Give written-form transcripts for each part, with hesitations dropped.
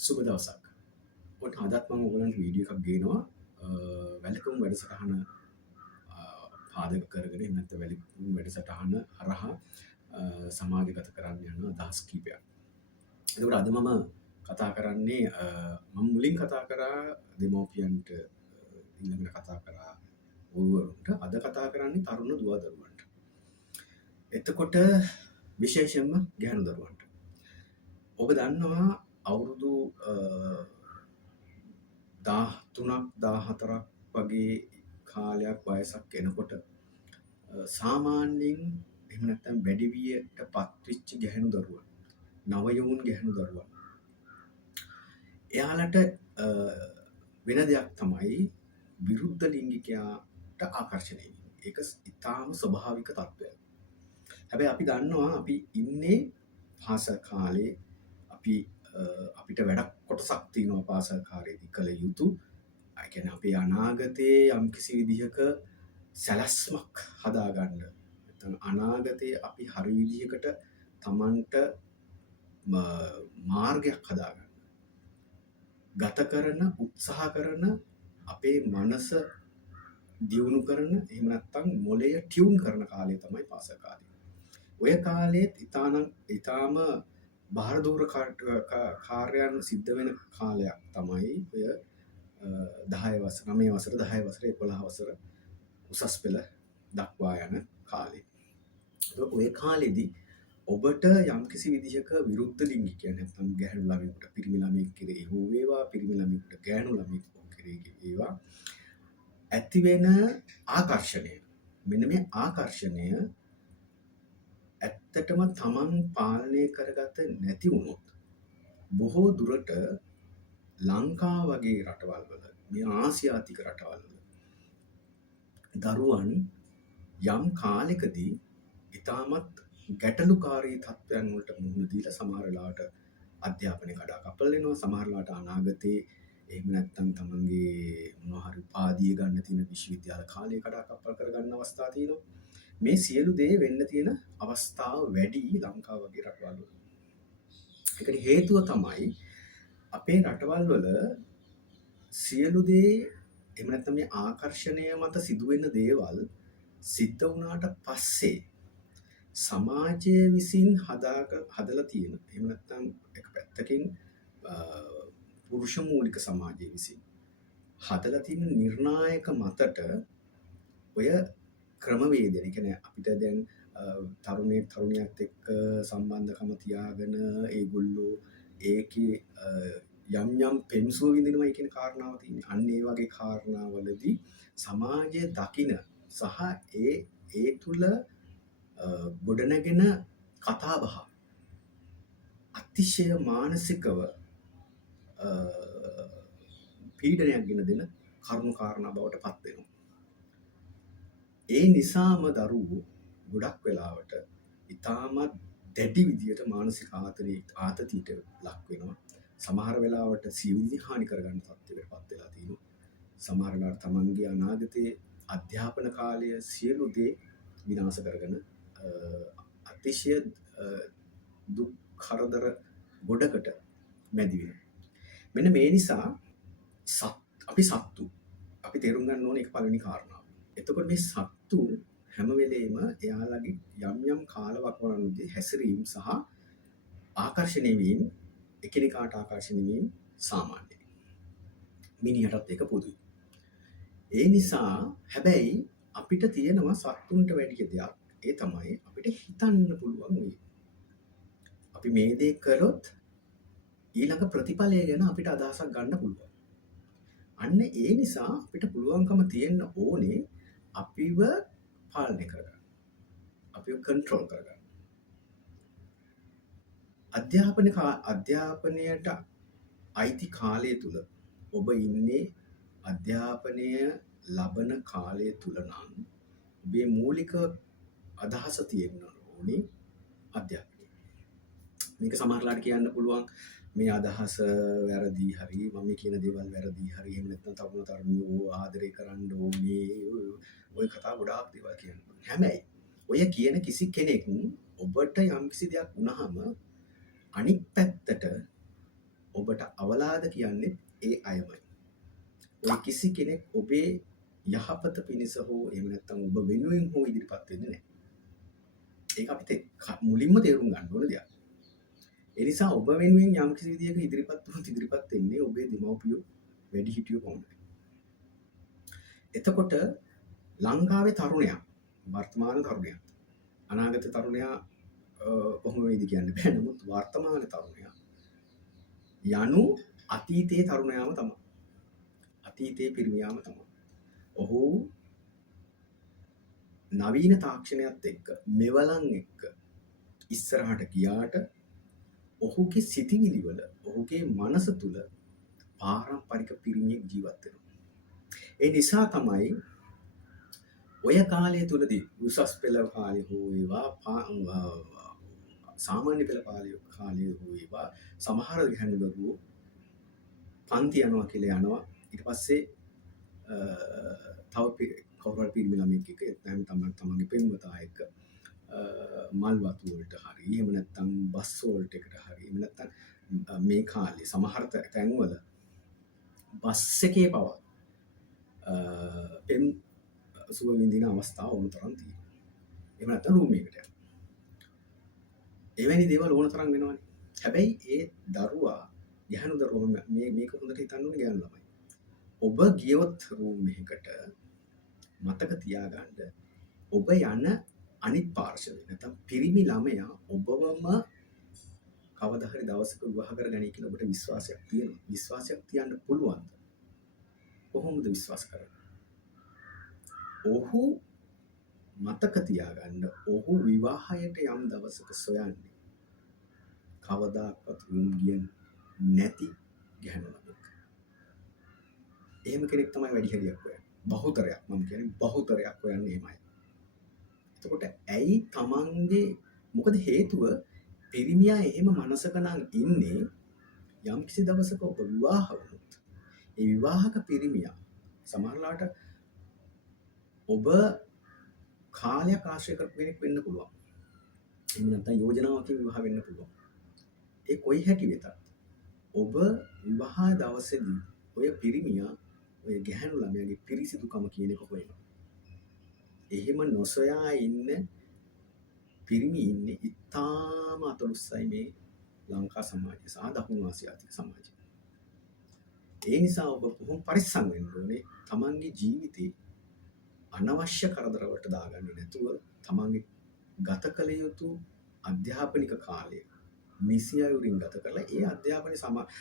සුබ දවසක්. ඔන්න අදත් මම ඔයගලන්ට වීඩියෝ එකක් ගේනවා. වැලකුම් වැඩසටහන පාදක කරගෙන එහෙම නැත්නම් වැලකුම් වැඩසටහන හරහා සමාජගත කරන්න යන අදහස් කීපයක්. ඒකට අද මම කතා කරන්නේ මම මුලින් කතා කරා දෙමෝපියන්ට ඊළඟට කතා කරා වුවරුන්ට. අද කතා කරන්නේ තරුණ දුවදරුවන්ට. එතකොට විශේෂයෙන්ම ගැහැණු දරුවන්ට. ඔබ දන්නවා අවුරුදු 13ක් 14ක් වගේ කාලයක් වයසක් එනකොට සාමාන්‍යයෙන් එහෙම නැත්නම් වැඩිවියට පත්වෙච්ච ගැහැණු දරුවන්, නවයවුන් ගැහැණු දරුවන්. එයාලට වෙන දෙයක් තමයි විරුද්ධ ලිංගිකයාට ආකර්ෂණය වීම. ඒක ඉතාම ස්වභාවික තත්ත්වයක්. හැබැයි අපි දන්නවා අපි ඉන්නේ පාසල් කාලේ අපිට වැඩක් කොටසක් තියෙනවා පාසල් කාලේදී කළ යුතු. ඒ කියන්නේ අපේ අනාගතයේ යම්කිසි විදිහක සැලැස්මක් හදාගන්න. නැත්නම් අනාගතයේ අපි හරි විදිහකට Tamanට මාර්ගයක් හදාගන්න. ගත කරන උත්සාහ කරන අපේ මනස දියුණු කරන එහෙම නැත්නම් මොළය ටියුන් කරන කාලය තමයි පාසල් කාලය. ඔය කාලෙත් ඊටාම බාහිර කාර්යයන් සිද්ධ වෙන කාලයක් තමයි ඔය 10 වසර 9 වසර 10 වසර 11 වසර උසස් පෙළ දක්වා යන කාලේ. ඔය කාලෙදී ඔබට යම්කිසි විදිහක විරුද්ධ ලිංගිකයන් නැත්නම් ගැහැණු ළමයෙකුට පිරිමි ළමයෙක් කෙරෙහි හෝ වේවා පිරිමි ළමයෙකුට ගැහැණු ළමයෙක් කෙරෙහි වේවා ඇති වෙන ආකර්ෂණය. මෙන්න මේ ආකර්ෂණය ඇත්තටම Taman පාලනය කරගත නැති වුණොත් බොහෝ දුරට ලංකාව වගේ රටවල් වල මේ ආසියාතික රටවල් වල දරුවන් යම් කාලයකදී ඉතාමත් ගැටලුකාරී තත්ත්වයන් වලට මුහුණ දීලා සමහර වෙලාවට අධ්‍යාපනය කඩාකප්පල් වෙනවා. සමහර වෙලාවට අනාගතේ එහෙම නැත්නම් තමන්ගේ මොනවා හරි උපාධිය ගන්න තියෙන විශ්වවිද්‍යාල කාලය කඩාකප්පල් කරගන්න අවස්ථා තියෙනවා. මේ සියලු දේ වෙන්න තියෙන අවස්ථාව වැඩි ලංකාව වගේ රටවල් වල. ඒකට හේතුව තමයි අපේ රටවල් වල සියලු දේ එහෙම නැත්නම් මේ ආකර්ෂණය මත සිදුවෙන දේවල් සිද්ධ වුණාට පස්සේ සමාජය විසින් හදලා තියෙන එහෙම නැත්නම් එක පැත්තකින් පුරුෂ මූලික සමාජය විසින් හදලා තියෙන නිර්ණායක මතට ඔය ක්‍රමවේදය. ඒ කියන්නේ අපිට දැන් තරුණියක් එක්ක සම්බන්ධකම තියාගෙන ඒගොල්ලෝ ඒකේ යම් පෙන්සුව විඳිනවා කියන කාරණාව තියෙනවා. අන්න ඒ වගේ කාරණාවලදී සමාජය දකින සහ ඒ තුල ගොඩනැගෙන කතාබහ අතිශය මානසිකව පීඩනයක් ගෙන දෙන කරුණු කාරණා බවට පත් වෙනවා. ඒ නිසාම දරුවෝ ගොඩක් වෙලාවට ඉතාමත් දැඩි විදියට මානසික ආතතියට ලක් වෙනවා. සමහර වෙලාවට සියුම් හානි කරගන්න තත්ත්වයකට පත් වෙලා තියෙනවා. සමහර වෙලාවට තමන්ගේ අනාගතයේ අධ්‍යාපන කාලය සියලු දේ විනාශ කරගෙන අතිශය දුක් කරදර ගොඩකට මැදි වෙනවා. මෙන්න මේ නිසා අපි තේරුම් ගන්න ඕනේ ඒක පළවෙනි කාරණාව. එතකොට මේ සත්තු හැම වෙලේම එයාලගේ යම් කාලවකවානුවේදී හැසිරීම සහ ආකර්ෂණය වීම එකිනෙකාට ආකර්ෂණය වීම සාමාන්‍යයි. මිනිහටත් ඒක පොදුයි. ඒ නිසා හැබැයි අපිට තියෙනවා සත්තුන්ට වැඩි දෙයක්. ඒ තමයි අපිට හිතන්න පුළුවන් වෙයි. අපි මේ දේ කරොත් ඊළඟ ප්‍රතිඵලය ගැන අපිට අදහසක් ගන්න පුළුවන්. අන්න ඒ නිසා අපිට පුළුවන්කම තියෙන්න ඕනේ අපිව පාලනය කරගන්න. අපිව කන්ට්‍රෝල් කරගන්න. අධ්‍යාපනයට අයිති කාලය තුල ඔබ ඉන්නේ අධ්‍යාපනය ලබන කාලය තුල නම් ඔබේ මූලික අදහස තියෙන්න ඕනේ අධ්‍යාපනය. මේක සමහරලාට කියන්න පුළුවන් මේ අදහස වැරදි හරි මම කියන දේවල් වැරදි හරි එහෙම නැත්නම් තරුණ තරුණියෝ ආදරය කරන්න ඕනේ ඔය කතා ගොඩාක් දේවල් කියනවා. හැබැයි ඔය කියන කිසි කෙනෙක් ඔබට යම්කිසි දෙයක් වුණාම අනික් පැත්තට ඔබට අවලාද කියන්නේ ඒ අයමයි. ඔය කිසි කෙනෙක් ඔබේ යහපත පිණිස හෝ එහෙම නැත්නම් ඔබ වෙනුවෙන් හෝ ඉදිරිපත් වෙන්නේ නැහැ. ඒක අපිට මුලින්ම තේරුම් ගන්න ඕන දෙයක්. ඒ නිසා ඔබ වෙනුවෙන් යම් කිසි විදියක ඉදිරිපත් වෙන්නේ ඔබේ දෙමව්පියෝ වැඩිහිටියෝ පමණයි. එතකොට ලංකාවේ තරුණයා වර්තමාන තරුණයා අනාගත තරුණයා කොහොම වෙයිද කියන්න බෑ. නමුත් වර්තමාන තරුණයා යනු අතීතයේ තරුණයාම තමයි. අතීතයේ පිරිමියාම තමයි. ඔහු නවීන තාක්ෂණයත් එක්ක මෙවලන් එක්ක ඉස්සරහට ගියාට ඔහුගේ සිතිවිලි වල ඔහුගේ මනස තුල පාරම්පරික පිරිමියෙක් ජීවත් වෙනවා. ඒ නිසා තමයි ඔය කාලය තුලදී උසස් පෙළ කාලේ හෝ වේවා සාමාන්‍ය පෙළ කාලේ හෝ වේවා සමහර ගැහැණු දරුවෝ පන්ති යනවා කියලා යනවා. ඊට පස්සේ තව කවුරු හරි පිරිමි ළමෙක් එක්ක නැත්නම් තමන්ගේ පෙම්වතා එක්ක මල් වතු වලට හරි එහෙම නැත්නම් බස් වලට එකට හරි එහෙම නැත්නම් මේ කාලේ සමහර තැන්වල බස් එකේ පවා පෙම් සුව විඳින අවස්ථා ඕන තරම් තියෙනවා. එහෙම නැත්නම් රූම් එකකට යනවා. එවැනි දේවල් ඕන තරම් වෙනවනේ. හැබැයි ඒ දරුවා ගැහණු දරුවා මේක හොඳට හිතන්න ඕනේ ගැහණු ළමයි. ඔබ ගියොත් රූම් එකකට මතක තියාගන්න ඔබ යන අනිත් පාර්ශවය නැත්නම් පිරිමි ළමයා ඔබවම කවදා හරි දවසක විවාහ කරගනී කියලා ඔබට විශ්වාසයක් තියෙනවා. විශ්වාසයක් තියන්න පුළුවන්ද? කොහොමද විශ්වාස කරන්නේ? ඔහු මතක තියාගන්න ඔහු විවාහයට යම් දවසක සොයන්නේ කවදාකවත් රූම් ගියන් නැති ගැහණු ළමෙක්. එහෙම කෙනෙක් තමයි වැඩි හරියක් හොයන්නේ. බහුතරයක් මම කියන්නේ බහුතරයක් හොයන්නේ එහෙමයි. එතකොට ඇයි තමන්ගේ මොකද හේතුව පිරිමියා එහෙම මනසක නම් ඉන්නේ යම් කිසි දවසක ඔබ විවාහ වුණොත් ඒ විවාහක පිරිමියා සමහරලාට ඔබ කාලයක් ආශ්‍රය කරපු කෙනෙක් වෙන්න පුළුවන්. එහෙම නැත්නම් යෝජනාවකින් විවාහ වෙන්න පුළුවන්. ඒ කොයි හැටි වෙතත් ඔබ විවාහ දවසේදී ඔය පිරිමියා ඔය ගැහණු ළමයාගේ පිරිසිදුකම කියන එක හොයනවා. එහෙම නොසොයා ඉන්න පිරිමි ඉන්නේ ඉතාම අතලොස්සයි මේ ලංකා සමාජය සහ දකුණු ආසියාතික සමාජය. ඒ නිසා ඔබ කොහොම පරිස්සම් වෙන්න ඕනේ තමන්ගේ ජීවිතේ අනවශ්‍ය කරදර වලට දාගන්න නැතුව තමන්ගේ ගත කළ යුතු අධ්‍යාපනික කාලය නිසි අයුරින් ගත කරලා ඒ අධ්‍යාපනයේ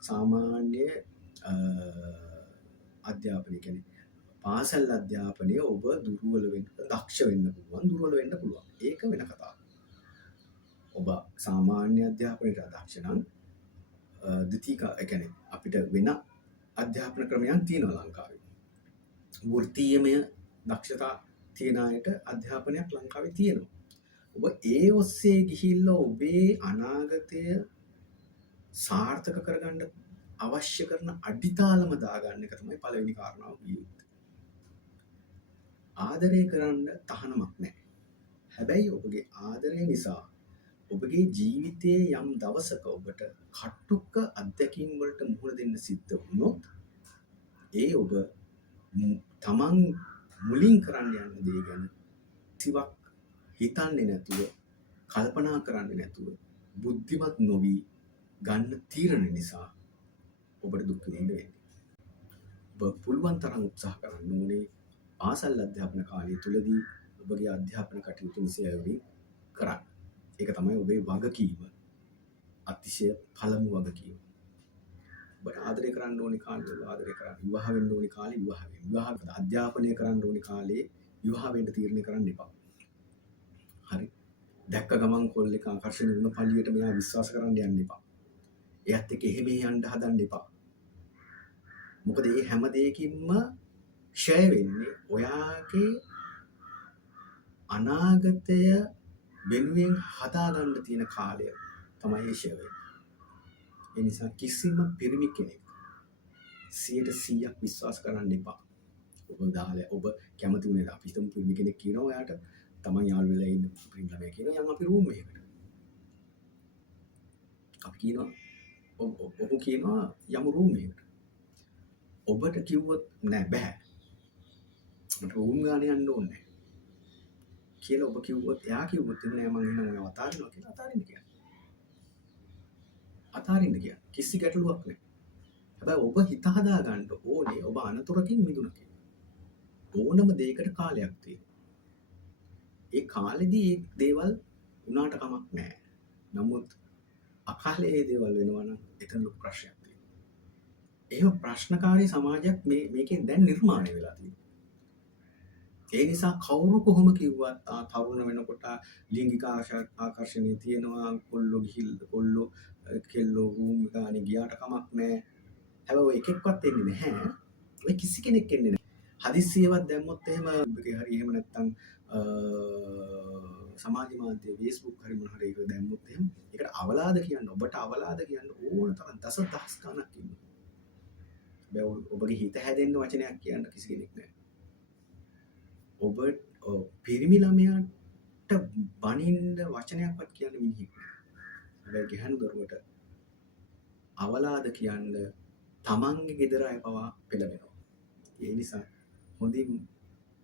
සාමාන්‍ය අධ්‍යාපනය කියන්නේ පාසල් අධ්‍යාපනය ඔබ දුර්වල වෙන්න දක්ෂ වෙන්න පුළුවන් දුර්වල වෙන්න පුළුවන් ඒක වෙන කතාවක්. ඔබ සාමාන්‍ය අධ්‍යාපනයට දක්ෂ නම් ද්විතීක ඒ කියන්නේ අපිට වෙන අධ්‍යාපන ක්‍රමයන් තියෙනවා ලංකාවේ. වෘත්තීයමය දක්ෂතා තියෙන අයට අධ්‍යාපනයක් ලංකාවේ තියෙනවා. ඔබ ඒ ඔස්සේ ගිහිල්ලා ඔබේ අනාගතය සාර්ථක කරගන්න අවශ්‍ය කරන අඩිතාලම දාගන්න එක තමයි පළවෙනි කාරණාව විය යුත්තේ. ආදරය කරන්න තහනමක් නැහැ. හැබැයි ඔබගේ ආදරය නිසා ඔබගේ ජීවිතයේ යම් දවසක ඔබට කටුක අත්දැකීම් වලට මුහුණ දෙන්න සිද්ධ වුණොත් ඒ ඔබ තමන් මුලින් කරන්න යන දේ ගැන ටිකක් හිතන්නේ නැතුව කල්පනා කරන්නේ නැතුව බුද්ධිමත් නොවි ගන්න තීරණ නිසා ඔබට දුක් විඳින්න වෙන්නේ. ඔබ පුළුවන් තරම් උත්සාහ කරන්න ඕනේ පාසල් අධ්‍යාපන කාලය තුලදී ඔබගේ අධ්‍යාපන කටයුතු නිසැවි කරන්න. ඒක තමයි ඔබේ වගකීම. අතිශය පළමු වගකීම. ඔබට ආදරය කරන්න ඕනේ කාලේ ආදරය කරන්න. විවාහ වෙන්න ඕනේ කාලේ විවාහ වෙන්න. විවාහ අධ්‍යාපනය කරන්න ඕනේ කාලේ විවාහ වෙන්න තීරණය කරන්න එපා. හරි. දැක්ක ගමන් කොල්ලෙක් ආකර්ෂණය වුණ පළියට මෙයා විශ්වාස කරන්න යන්න එපා. එයත් එක්ක එහෙම යන්න හදන්න එපා. මොකද මේ හැම දෙයකින්ම ක්ෂය වෙන්නේ ඔයාගේ අනාගතය වෙනුවෙන් හදාගන්න තියෙන කාලය තමයි ක්ෂය වෙන්නේ. ඒ නිසා කිසිම පිරිමි කෙනෙක් 100% විශ්වාස කරන්න එපා. ඔබ දාලා ඔබ කැමති වුණේ අපි හිතමු පිරිමි කෙනෙක් කියනවා ඔයාට තමන් යාළු වෙලා ඉන්න පිරිමි ළමයා කියනවා යන් අපි රූම් එකකට. අපි කියනවා ඔහු කියනවා යමු රූම් එකකට. ඔබට කිව්වොත් නෑ බෑ. මට රූම් ගාන යන්න ඕනේ නෑ. කියලා ඔබ කිව්වොත් එයා කිව්වොත් නෑ මං එහෙනම් ඔයාව අතාරිනවා කියලා අතාරින්න කියන්නේ. අතාරින්න කියන්නේ. කිසි ගැටලුවක් නෑ. හැබැයි ඔබ හිත හදා ගන්න ඕනේ ඔබ අනතුරකින් මිදුණා කියලා. ඕනම දෙයකට කාලයක් තියෙනවා. ඒ කාලෙදී ඒ දේවල් උනාට කමක් නෑ. නමුත් අකාලේ ඒ දේවල් වෙනවා නම් එතන ලොකු ප්‍රශ්නයක් තියෙනවා. එහෙම ප්‍රශ්නකාරී සමාජයක් මේකෙන් දැන් නිර්මාණය වෙලා තියෙනවා. ඒ නිසා කවුරු කොහොම කිව්වත් තරුණ වෙනකොට ලිංගික ආකර්ෂණය තියෙනවා කොල්ලෝ කෙල්ලෝ රූම් ගානේ ගියාට කමක් නැහැ. හැබැයි ඔය එකෙක්වත් එන්නේ නැහැ. ඔය කිසි කෙනෙක් එන්නේ නැහැ. හදිස්සියවත් දැම්මොත් එහෙම හරි එහෙම නැත්තම් සමාජ මාධ්‍ය Facebook හරි මොන හරි එක දැම්මොත් එහෙම ඒකට අවලාද කියන්න ඔබට අවලාද කියන්න ඕන තරම් දසදහස් ගණක් ඉන්නවා. හැබැයි ඔබගේ හිත හැදෙන්න වචනයක් කියන්න කිසි කෙනෙක් නැහැ. ඔබ පිරිමි ළමයාට බනින්න වචනයක්වත් කියන්න මිනිහෙක් නෑ. හැබැයි ගැහැණු දරුවට අවලාද කියන්න තමන්ගේ ගෙදර අය පවා පෙළඹෙනවා. ඒ නිසා හොඳින්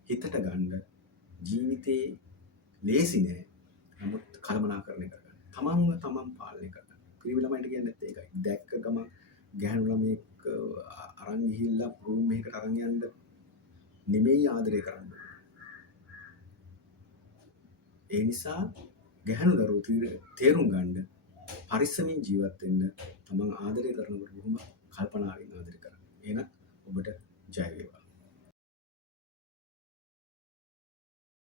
හිතට ගන්න ජීවිතේ ලේසි නෑ. නමුත් කළමනාකරණය කරගන්න. තමන් පාලනය කරගන්න. පිරිමි ළමයින්ට කියන්නත් ඒකයි. දැක්ක ගමන් ගැහැණු ළමයෙක් අරන් ගිහිල්ලා රූම් එකකට අරන් යන්න නෙමෙයි ආදරය කරන්න. ඒ නිසා ගැහැණු දරුවෝ තේරුම් ගන්න පරිස්සමින් ජීවත් වෙන්න තමන් ආදරය කරනකොට බොහොම කල්පනාවෙන් ආදරය කරන්න. එහෙනම් ඔබට ජය වේවා.